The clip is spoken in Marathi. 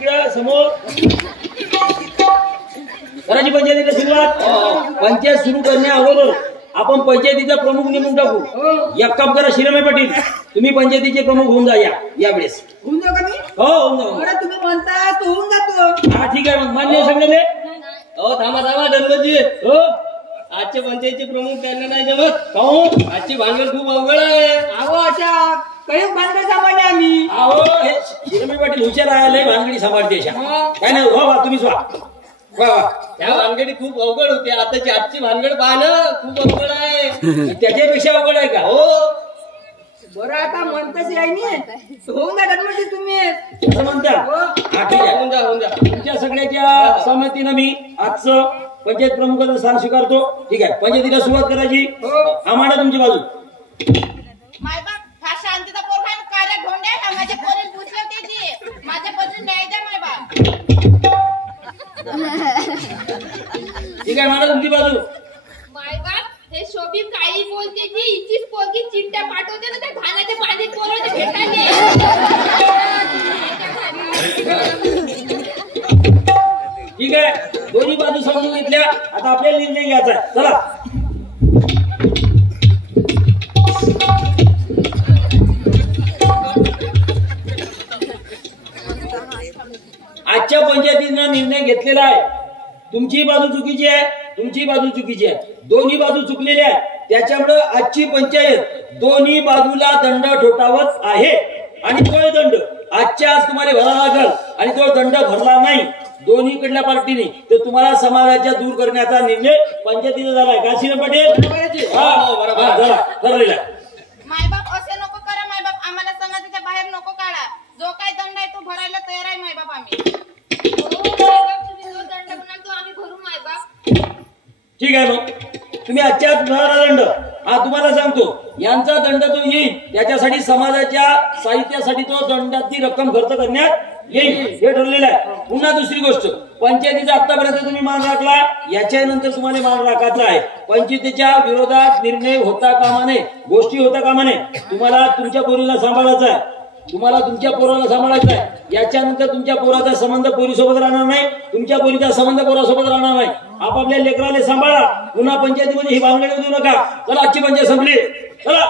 इकडे समोर करायची पंचायतीला सुरुवात। पंचायत सुरू करण्या अगोदर आपण पंचायतीचा प्रमुख नेमून टाकू। एक काम करा शिरमे पाटील, तुम्ही पंचायतीचे प्रमुख होऊन जा या वेळेस। होऊन जाऊ का मी? हो होऊन जाऊ। बरं तुम्ही म्हणता तो होऊन जातो। हा ठीक आहे, मग मान्य सगळे। हो थांबा धनवजी, हो आजचे पंचायतीचे प्रमुख त्यांना नाही जमत। काहून? आजची भानगड खूप अवघड आहे। अहो अशा काही भानगड सांभाळले आम्ही। अहो हे शिरमे पाटील हुशार आहे, लय भानगडी सांभाळते अशा। काय नाही हो बा, तुम्हीच वा त्या भानगडी खूप अवघड होते, आताची आजची भानगड पाहणं खूप अवघड आहे। त्याच्यापेक्षा अवघड आहे का? हो बरं आता म्हणतच आहे नी, होऊन जा गणपती तुम्ही असं म्हणता? हो। हा ठीक आहे, होऊन जा। तुमच्या सगळ्याच्या सहमतीनं मी आजचं पंचायत प्रमुखाचा स्थान स्वीकारतो। ठीक आहे, पंचायतीला सुरुवात करायची। आम्हाला तुमची बाजू। मायबाप हा शांतीचा पोरगा कार्य ढोंड्या हा माझ्या पोरीला पुसलं त्याची माझ्या पत्नी न्याय द्या मायबाप। ठीक आहे, मला तुमची बाजू। मायबाप हे शोभी काही बोलते जी हिचीच पोरगी चिंट्या पाठवते ना त्या घाण्याच्या पाण्यात पोराच्या भेटायला। ठीक आहे, दोन्ही बाजू समजून घेतल्या, आता आपल्याला निर्णय घ्यायचा आहे। चला आजच्या पंचायतीनं निर्णय घेतलेला आहे। तुमची बाजू चुकीची आहे, तुमची बाजू चुकीची आहे, दोन्ही बाजू चुकलेल्या आहेत। त्याच्यामुळे आजची पंचायत दोन्ही बाजूला दंड ठोठावत आहे आणि तो दंड आजच्या आज तुम्हाला भरावा लागेल आणि तो दंड भरला नाही दोन्हीकडल्या पार्टीने तर तुम्हाला समाजाच्या दूर करण्याचा निर्णय पंचायतीचा झालाय। का शिरमे पाटील? हा झाला, ठरलेला। मायबाप असे नको करा मायबाप, आम्हाला समाजाच्या बाहेर नको काढा। जो काय दंड आहे तो भरायला तयार आहे मायबाप आम्ही। तुम्ही जो दंड म्हणाल तो आम्ही भरू मायबाप। ठीक आहे, मग तुम्ही आजच्या भरणारा दंड हा तुम्हाला सांगतो। यांचा दंड जो येईल त्याच्यासाठी समाजाच्या साहित्यासाठी तो दंडाची रक्कम खर्च करण्यात येईल हे ठरलेलं आहे। पुन्हा दुसरी गोष्ट, पंचायतीचा आतापर्यंत तुम्ही मान राखला, याच्यानंतर तुम्हाला मान राखायचा आहे। पंचायतीच्या विरोधात निर्णय होता कामा नये, गोष्टी होता कामा नये। तुम्हाला तुमच्या पोरीला सांभाळायचं आहे, तुम्हाला तुमच्या पोराला सांभाळायचं आहे। याच्यानंतर तुमच्या पोराचा संबंध पोरीसोबत राहणार नाही, तुमच्या पोरीचा संबंध पोरासोबत राहणार नाही। आपापल्या लेकराला सांभाळा, पुन्हा पंचायतीमध्ये ही भानगड देऊ नका। चला आजची पंचायत संपली, चला।